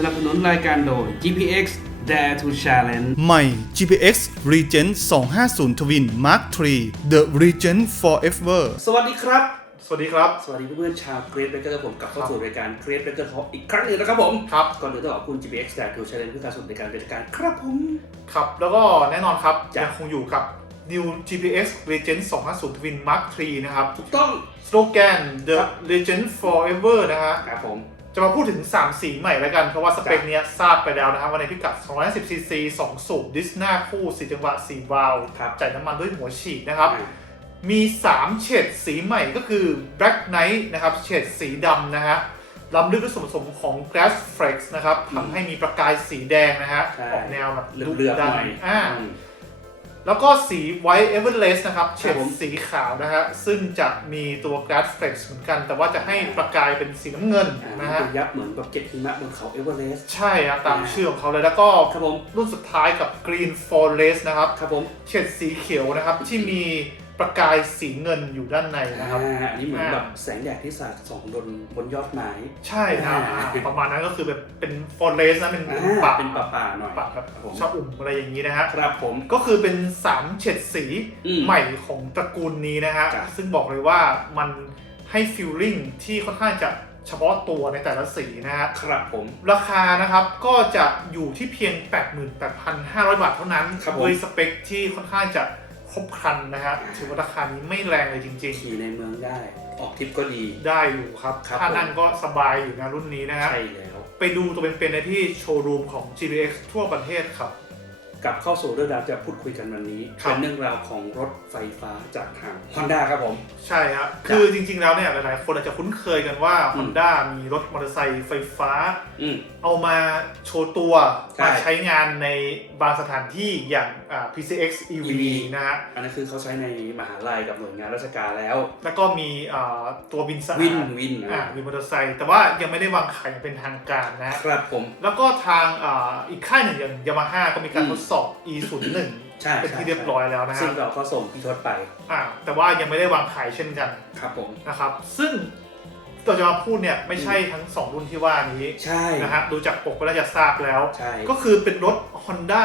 สนับสนุนรายการโดย GPX Dare to Challenge ใหม่ GPX Regent 250 Twin Mark III The Regent Forever สวัสดีครับ สวัสดีครับ สวัสดีเพื่อนๆชาวเกรดเบเกอร์ผมกลับเข้าสู่รายการเกรดเบเกอร์ท็ออีกครั้งหนึ่งนะครับผม ครับ ก่อนอื่นต้องขอบคุณ GPX Dare to Challenge เพื่อการสนับสนุนในการเป็นการครับผม ครับ แล้วก็แน่นอนครับจ้ะยังคงอยู่กับ New GPX Regent 250 Twin Mark III นะครับ ถูกต้อง สโลแกน The ครับ Regent Forever นะฮะครับผม จะมาพูดถึง 3 สีใหม่แล้วกัน เพราะว่าสเปคจ้ะเนี้ยทราบไปแล้วนะครับวันในพิกัด210 cc 2 สูบดิสหน้าคู่ 4 จังหวะ 4 วาล์วครับจ่ายน้ำมันด้วยหัวฉีดนะครับอ่ามี 3 เฉดสีใหม่ก็คือ Black Knight นะครับ เฉดสีดำนะฮะล้ำลึกด้วยส่วนผสมของ Glass Flex นะครับอืมทำให้มีประกายสีแดงนะฮะใช่ออกแนวแบบเลือบๆหน่อยอ่าอืม แล้วก็สี White Everlast นะครับเฉครับดผมสีขาวนะฮะ ซึ่งจะมีตัว Glass Flex เหมือนกัน แต่ว่าจะให้ประกายเป็นสีน้ำเงินอ่านะฮะเป็นยับเหมือนแบบเก็บหิมะบนเขาเอเวอเรสต์ใช่ครับตามอ่าชื่อของเขาเลยแล้วก็ครับผมรุ่นสุดท้ายกับ Green Forest นะครับครับผมเฉดสีเขียวนะครับที่มี ประกายสีเงินอยู่ด้านในนะครับอ่าอันนี้เหมือนอ่าแบบแสงแดดที่สาดส่องบนบนยอดไม้ ใช่ครับอ่าอ่าประมาณนั้นก็คือแบบเป็นฟอเรสนะเป็นอ่าเป็นป่าเป็นป่าๆหน่อย ป่าแบบครับผม ชะอุ่มอะไรอย่างนี้นะฮะครับผม ก็คือเป็น3เฉดสีอืมใหม่ของตระกูลนี้นะฮะ จ้ะ ซึ่งบอกเลยว่ามันให้ฟิลลิ่งที่ค่อนข้างจะเฉพาะตัวในแต่ละสีนะฮะ ครับผม ราคานะครับก็จะอยู่ที่เพียง 88,500 บาทเท่านั้นครับผม ด้วยสเปคที่ค่อนข้างจะคร บครันนะฮะอ่าถือว่าราคานี้ไม่แรงเลยจริง ขี่ในเมืองได้ ออกทริปก็ดี ๆ ได้อยู่ครับครับ ถ้าผมนั่งก็สบายอยู่นะรุ่นนี้นะฮะใช่แล้ว ไปดูตัวเป็นๆในที่โชว์รูมของ GPX ทั่วประเทศครับ กลับเข้าสู่เรื่องราวจะพูดคุยกันวันนี้ครับเป็นเรื่องราวของรถไฟฟ้าจากทาง Honda ครับผม ใช่ครับ คือจริงๆ แล้วเนี่ยหลายๆ คนอาจจะคุ้นเคยกันว่า อืม Honda มีรถมอเตอร์ไซค์ไฟฟ้า อืม เอามาโชว์ตัว ใช่มาใช้งานในบางสถานที่อย่างอ่า PCX EV EV นะฮะ อันนั้นคือเขาใช้ในมหาลัยกับหน่วยงานราชการแล้ว แล้วก็มีอ่าตัววินสะอาดวินวินอ่าวินมอเตอร์ไซค์แต่ว่ายังไม่ได้วางขายอย่างเป็นทางการนะ ครับผม แล้วก็ทางอ่าอีกค่ายหนึ่งอย่างยามาฮ่าก็มีการอืม ทดสอบ e 0ใช่1เป็นใช่ที่เรียบร้อยแล้วนะซึ่ฮะงเราก็ส่งพี่ทศไปอ่าแต่ว่ายังไม่ได้วางขายเช่นกันครับผม นะครับ ซึ่งเราจะมาพูดเนี่ยไม่ใช่ทั้งสองรุ่นที่ว่านี้ใช่นะฮะดูจากปกก็น่าจะทราบแล้ว ใช่ ก็คือเป็นรถ Honda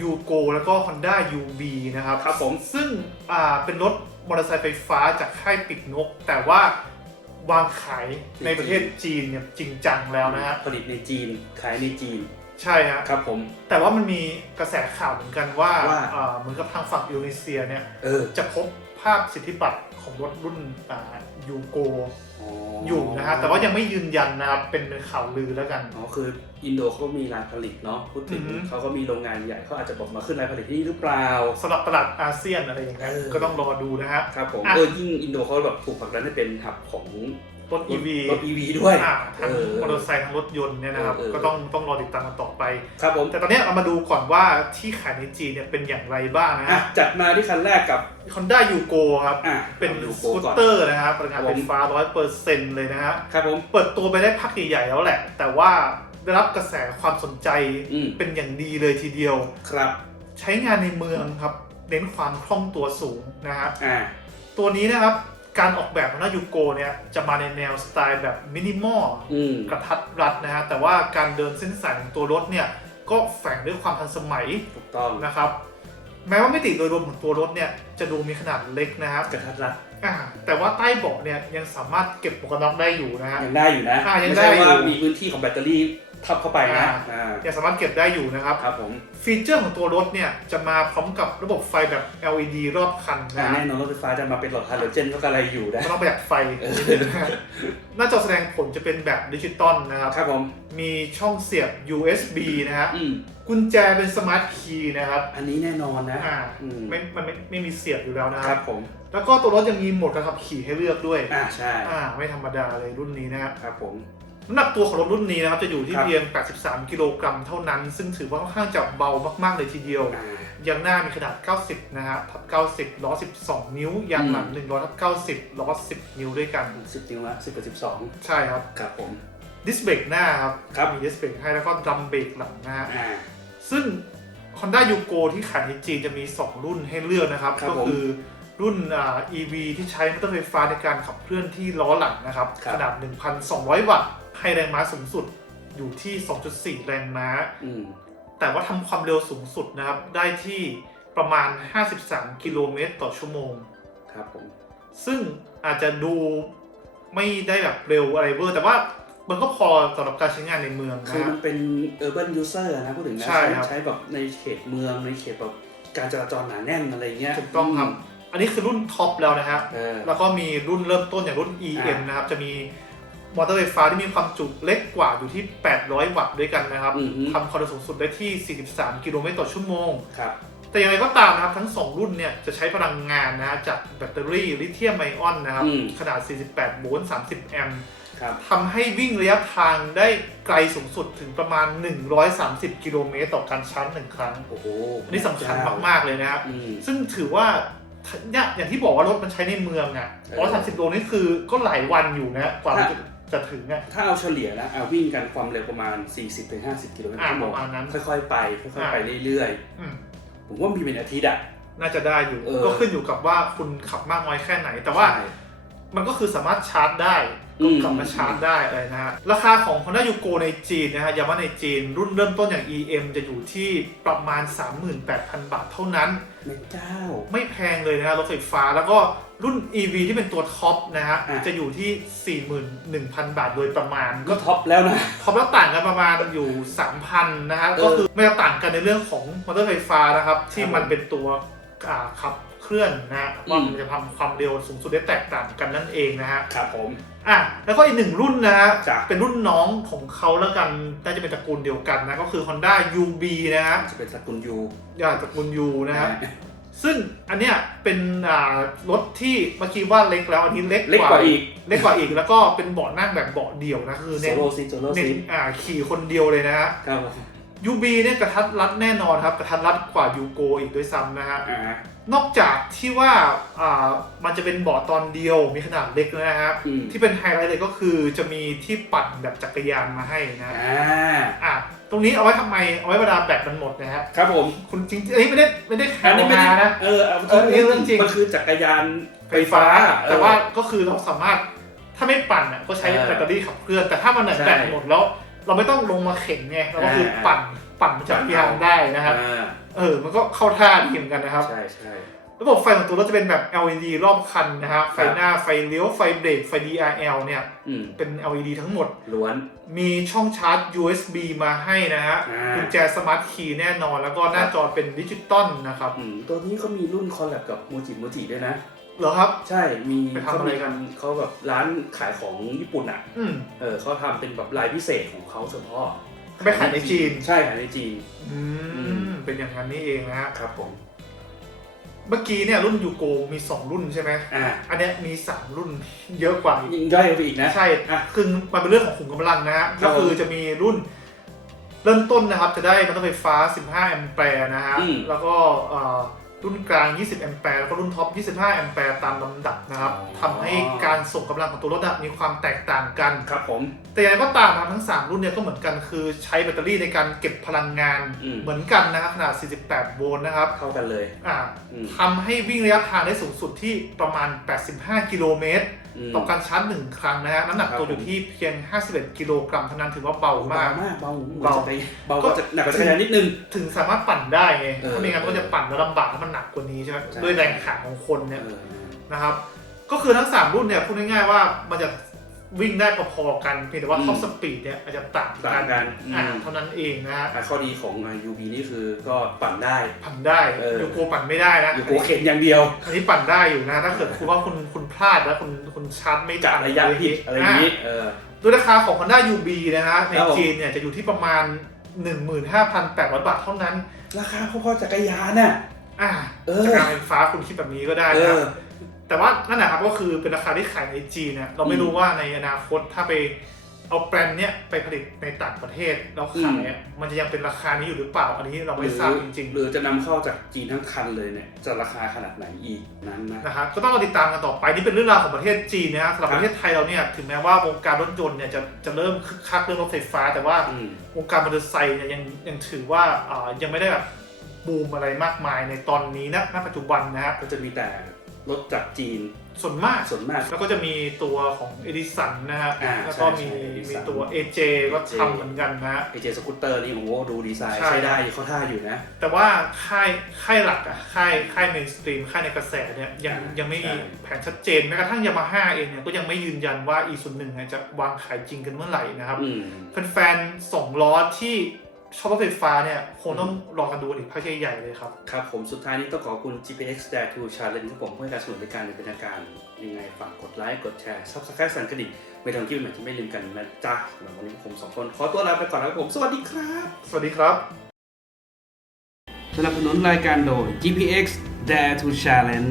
Yugo แล้วก็ Honda UB นะครับ ครับผม ซึ่งอ่าเป็นรถมอเตอร์ไซค์ไฟฟ้าจากค่ายปิกนก แต่ว่าวางขายในประเทศจีนเนี่ยจริงจังแล้วนะฮะ ผลิตในจีนขายในจีน ใช่ฮะครับผม แต่ว่ามันมีกระแสข่าวเหมือนกันว่าว่าอ่าเหมือนกับทางฝั่งอินโดนีเซียเนี่ยเออจะพบภาพสิทธิบัตรของรถรุ่นยูโกอ๋ออยู่นะฮะแต่ว่ายังไม่ยืนยันนะครับเป็นเป็นข่าวลือแล้วกัน อ๋อคืออินโดเขามีรายผลิตเนาะพูดถึงอือฮึ เขาก็มีโรงงานใหญ่เขาอาจจะบอกมาขึ้นรายผลิตที่นี่หรือเปล่า สำหรับตลาดอาเซียนอะไรอย่างเงี้ยเออ ก็ต้องรอดูนะฮะ ครับผมอะ เออยิ่งอินโดเขาแบบถูกผลักดันให้เป็นหับของ รถ EV รถ EV ด้วยอ่าทั้งเออ มอเตอร์ไซค์ทั้งรถยนต์เนี่ยนะครับ เออเออ ก็ต้องต้องรอติดตามกันต่อไป ครับผมแต่ตอนเนี้ยเรามาดูก่อนว่าที่ขายในจีนเนี่ยเป็นอย่างไรบ้างนะอะฮะจัดมาที่คันแรกกับ Honda Yugo ครับ อะเป็นดูสโกกูตก่อน เตอร์นะครับพลังงานครับผมไฟฟ้า100%เลยนะฮะ ครับผม เปิดตัวไปได้พักใหญ่ๆแล้วแหละ แต่ว่าได้รับกระแสความสนใจอืม เป็นอย่างดีเลยทีเดียว ครับ ใช้งานในเมืองครับ เน้นความคล่องตัวสูงนะฮะ อ่า ตัวนี้นะครับ การออกแบบของนายูโกเนี่ยจะมาในแนวสไตล์แบบมินิมอลอืมกระทัดรัดนะฮะแต่ว่าการเดินเส้นสายของตัวรถเนี่ยก็แฝงด้วยความทันสมัยถูกต้องนะครับ แม้ว่ามิติโดยรวมของตัวรถเนี่ยจะดูมีขนาดเล็กนะครับกระทัดรัดอ่าแต่ว่าใต้เบาะเนี่ยยังสามารถเก็บหมวกกันน็อกได้อยู่นะฮะ ยังได้อยู่นะอะยังไม่ได้ใช่อยู่ว่ามีพื้นที่ของแบตเตอรี่ ทับเข้าไปนะอ่าอ่ายังสามารถเก็บได้อยู่นะครับ ครับผมฟีเจอร์ของตัวรถเนี่ยจะมาพร้อมกับระบบไฟแบบ LED รอบคันอ่านะแน่นอนรถไฟฟ้าจะมาเป็นหลอดฮาโลเจนก็อะไรอยู่นะไม่ต้องประหยัดไฟเออหน้าจอแสดงผลจะเป็นแบบดิจิตอลนะครับ ครับผม มีช่องเสียบ USB นะฮะอืมกุญแจเป็นสมาร์ทคีย์นะครับอันนี้แน่นอนนะอ่าอืมไม่มันไม่ไม่มีเสียบอยู่แล้วนะคครัรับบผมแล้วก็ตัวรถยังมีโหมดการขับขี่ให้เลือกด้วยอ่าใช่อ่าไม่ธรรมดาเลยรุ่นนี้นะครับ ครับผม น้ำหนักตัวของรถรุ่นนี้นะครับจะอยู่ที่ครับเพียง 83 กิโลกรัมเท่านั้น ซึ่งถือว่าค่อนข้างจะเบามากๆเลยทีเดียวอ่ายางหน้ามีขนาด 90 นะฮะทับ90 ล้อ 12 นิ้ว ยางหลัง100ทับ90 ล้อ 10 นิ้วด้วยกันสิบนิ้วละสิบกับสิบสองใช่ครับ ครับผม ดิสเบรกหน้าครับครับมีดิสเบรกให้แล้วก็ดรัมเบรกหลังนะฮะอ่าซึ่ง Honda Yugo ที่ขายในจีนจะมี 2 รุ่นให้เลือกนะครับครับก็คือรุ่นอ่า EV ที่ใช้มอเตอร์ไฟฟ้าในการขับเคลื่อนที่ล้อหลังนะครับครับขนาด 1,200 วัตต์ ให้แรงม้าสูงสุดอยู่ที่ 2.4 แรงม้าอืมแต่ว่าทำความเร็วสูงสุดนะครับ ได้ที่ประมาณ 53 กิโลเมตรต่อชั่วโมง ครับผม ซึ่งอาจจะดูไม่ได้แบบเร็วอะไรเวอร์ แต่ว่ามันก็พอสำหรับการใช้งานในเมืองคือนะมันเป็น urban user นะพูดถึงนะใช่ครับใช้แบบในเขตเมืองในเขตแบบการจราจรหนาแน่นอะไรเงี้ยถูกต้องครับ อันนี้คือรุ่นท็อปแล้วนะฮะเออแล้วก็มีรุ่นเริ่มต้นอย่างรุ่น EM อ่านนะครับจะมี มอเตอร์ไฟฟ้าที่มีความจุเล็กกว่าอยู่ที่ 800 วัตต์ด้วยกันนะครับอือฮึ ทำความเร็วสูงสุดได้ที่ 43 กิโลเมตรต่อชั่วโมง ครับ แต่อย่างไรก็ตามนะครับ ทั้ง 2 รุ่นเนี่ยจะใช้พลังงานนะฮะจากแบตเตอรี่ลิเธียมไอออนนะครับ อืม ขนาด 48 โวลต์ 30 แอมป์ครับ ทำให้วิ่งระยะทางได้ไกลสูงสุดถึงประมาณ 130 กิโลเมตรต่อการชาร์จหนึ่งครั้ง โอ้โหอันนี้สำคัญมาก ๆ เลยนะครับ อืม ซึ่งถือว่าเนี่ยอย่างที่บอกว่ารถมันใช้ในเมืองอะเออร้อยสามสิบโลนี่คือก็หลายวันอยู่นะ กว่ามันจะ จะถึงอะ ถ้าเอาเฉลี่ยนะเอาวิ่งกันความเร็วประมาณ 40-50 กิโลเมตรต่อชั่วโมงอ่าประมาณนั้น ค่อยๆไปค่อยๆไปเรื่อยอืมๆ ผมว่ามีเป็นอาทิตย์อะ น่าจะได้อยู่ เออ ก็ขึ้นอยู่กับว่าคุณขับมากน้อยแค่ไหน แต่ว่าใช่ มันก็คือสามารถชาร์จได้อืก็มกลับมาชาร์จได้อะไรนะฮะ ราคาของ Honda Yugo ในจีนนะฮะยามาในจีน รุ่นเริ่มต้นอย่าง EM จะอยู่ที่ประมาณ 38,000 บาทเท่านั้นแม่เจ้า ไม่แพงเลยนะฮะรถไฟฟ้าแล้วก็รุ่น EV ที่เป็นตัวท็อปนะฮะอะจะอยู่ที่ 41,000 บาทโดยประมาณก็ท็อปแล้วนะท็อปแล้วต่างกันประมาณอยู่ 3,000นะฮะเออก็คือไม่ต่างกันในเรื่องของมอเตอร์ไฟฟ้านะครับที่มันเป็นตัวอ่าขับเค ลื่อนนะฮะว่ามันจะทำความเร็วสูงสุดได้แตกต่างกันนั่นเองนะฮะครับผมอะแล้วก็อีกหนึ่งรุ่นนะฮะจ้ะ เป็นรุ่นน้องของเขาแล้วกันน่าจะเป็นตระกูลเดียวกันนะก็คือ Honda UB นะฮะจะเป็นสกุลยูอย่าตระกูล U นะฮะ ซึ่งอันเนี้ยเป็นอ่ารถที่เมื่อกี้ว่าเล็กแล้วอันนี้เล็กเล็กกว่าอีกเล็กกว่าอีกแล้วก็เป็นเบาะนั่งแบบเบาะเดี่ยวนะคือโซเน้นโลซีโซโลเน้ซีนอ่าขี่คนเดียวเลยนะฮะครับผม UB เนี่ยกระทัดรัดแน่นอนครับกระทัดรัดกว่า Yugo อีกด้วยซ้ำนะฮะ อ่า นอกจากที่ว่าอ่ามันจะเป็นเบาะตอนเดียวมีขนาดเล็กนะฮะอืมที่เป็นไฮไลท์เลยก็คือจะมีที่ปั่นแบบจักรยานมาให้นะฮะอ่าอะตรงนี้เอาไว้ทำไมเอาไว้เวลาแบตมันหมดนะฮะครับผมคุณจริงๆอันนี้ไม่ได้ไม่ได้อัขานยนี้ไม่ได้มานะ เออเอาเอออันนี้เรื่องจริง มันคือจักรยานไฟฟ้าเออ แต่ว่าก็คือเราสามารถถ้าไม่ปั่นอะก็ใช้เออแบตเตอรี่ขับเคลื่อน แต่ถ้ามันไหนใช่แบตหมดแล้ว เราไม่ต้องลงมาเข็นไงเราก็คือปั่นปั่นจักรยานได้นะครับ อ่า เออ มันก็เข้าท่าดีเหมือนกันนะครับ ใช่ใช่ระบบไฟของตัวรถจะเป็นแบบ LED รอบคันนะครับไฟหน้าไฟเลี้ยวไฟเบรกไฟ DRL เนี่ยอืมเป็น LED ทั้งหมด ล้วน มีช่องชาร์จ USB มาให้นะฮะอ่ากุญแจสมาร์ทคีย์แน่นอน แล้วก็หน้าจอเป็นดิจิตอลนะครับ อืมตัวนี้เขามีรุ่นคอลแลบกับโมจิโมจิด้วยนะ เหรอครับ ใช่ มีไปทำอะไรกัน เขาแบบร้านขายของญี่ปุ่นอะ อืม เออเขาทำเป็นแบบลายพิเศษของเขาเฉพาะ ไปขายในจีน ใช่ขายในจีนอือืม เป็นอย่างนั้นนี่เองนะฮะ ครับผม เมื่อกี้เนี่ยรุ่นยูโกมี 2 รุ่นใช่ไหมอ่า อันเนี้ยมี 3 รุ่นเยอะกว่าอีกยิงได้ไปอีกนะ ใช่ อะคือมันเป็นเรื่องของขุมกำลังนะฮะครัก็บคือจะมีรุ่น เริ่มต้นนะครับ จะได้มอเตอร์ไฟฟ้า 15 แอมแปร์นะฮะ อืม แล้วก็เอ่อ รุ่นกลาง 20 แอมแปร์แล้วก็รุ่นท็อป 25 แอมแปร์ตามลำดับนะครับอ๋อทำให้การส่งกำลังของตัวรถอะมีความแตกต่างกัน ครับผม แต่อย่างไรก็ตามนะครับทั้ง 3 รุ่นเนี่ยก็เหมือนกันคือใช้แบตเตอรี่ในการเก็บพลังงานอืมเหมือนกันนะครับขนาด 48 โวลต์นะครับ เข้ากันเลยอ่าอืมทำให้วิ่งระยะทางได้สูงสุดที่ประมาณ 85 กิโลเมตรมต่อการชาร์จหนึ่งครั้งนะฮะน้ำหนักครับตัวอยู่ที่เพียง 51 กิโลกรัมเท่านั้นถือว่าเบามากมากเบาเบาเบาเบาก็จะหนักกว่าจักรยานนิดนึง ถึงสามารถปั่นได้ไงเออถ้าไม่งั้นก็จะปั่นแล้วลำบากแล้วมันหนักกว่านี้ใช่ไหมใช่ ด้วยแรงขาของคนเนี่ยเออนะครับ ก็คือทั้ง 3 รุ่นเนี่ยพูดง่ายๆว่ามันจะวิ่งได้พอๆกันเพียงแต่ว่าอืม ท็อปสปีดเนี่ยอาจจะต่างต่างกันอืมอ่าเท่านั้นเองนะฮะอะข้อดีของ UB นี่คือก็ปั่นได้ ปั่นได้เออ ยูโกปั่นไม่ได้นะอยู่โกเข็นอย่างเดียว อันนี้ปั่นได้อยู่นะถ้าเกิดคุณว่าคุณคุณพลาดแล้วคุณคุณชาร์จไม่กะทันระยะผิดอะไรอย่างนี้ เออโดยราคาของ Honda UB นะฮะในครับผม จีนเนี่ยจะอยู่ที่ประมาณ 15,800 บาทเท่านั้น ราคาพอๆจักรยานน่ะ อ่าเออจากการไฟฟ้าคุณคิดแบบนี้ก็ได้เอนะครับอแต่ว่านั่นแหละครับก็คือเป็นราคาที่ขายในจีนเนี่ยเราไม่รู้ว่าในอนาคตถ้าไปเอาแบรนด์เนี้ยไปผลิตในต่างประเทศแล้วขายอะมันจะยังเป็นราคานี้อยู่หรือเปล่า อันนี้เราไม่ทราบจริงหรือจะนำเข้าจากจีนทั้งคันเลยเนี่ยจะราคาขนาดไหนอีกนั้นนะๆนะครับก็ต้องรอติดตามกันต่อไปนี่เป็นเรื่องราวของประเทศจีนนะฮะสำหรับครับประเทศไทยเราเนี่ยถึงแม้ว่าวงการรถยนต์เนี่ยจะจะเริ่มคึกคักเรื่องรถไฟฟ้า แต่ว่าอืมวงการมอเตอร์ไซค์เนี่ยยังยังถือว่าอ่ายังไม่ได้แบบ บูมอะไรมากมายในตอนนี้นะณปัจจุบันนะฮะก็จะมีแต่รถจากจีน ส่วนมากส่วนมาก แล้วก็จะมีตัวของเอดิสันนะฮะอ่าแล้วก็ใช่มีใช่ Edison มีตัว AJ ก็ทำเหมือนกันนะฮะ ไอเจสกูตเตอร์นี่โอ้โหดูดีไซน์ใช่ ใช้ได้เขาท่าอยู่นะ แต่ว่าค่ายค่ายหลักอะค่ายค่ายเมนสตรีมค่ายในกระแสเนี่ยยังอ่ายัยังไม่มีใช่ แผนชัดเจนแม้กระทั่งยามาฮ่าเองเนี่ยก็ยังไม่ยืนยันว่า e 0 1เนี่ยจะวางขายจริงกันเมื่อไหร่นะครับ อืม แฟนๆสองล้อที่ ชอบรถไฟฟ้าเนี่ยคงต้องรอกันดูอีกพักใหญ่ๆเลยครับ ครับผมสุดท้ายนี้ต้องขอบคุณ GPX Dare to Challenge ครับผมเพื่อให้การสนับสนุนรายการในเป็นทางการยังไงฝากกดไลค์ กดแชร์ Subscribe สั่นกระดิ่งไปทำคลิปใหม่ที่ไม่ลืมกันนะจ๊ะสำหรับวันนี้ผมสองคนขอตัวลาไปก่อนนะครับผม สวัสดีครับ สวัสดีครับสนับสนุนรายการโดย GPX Dare to Challenge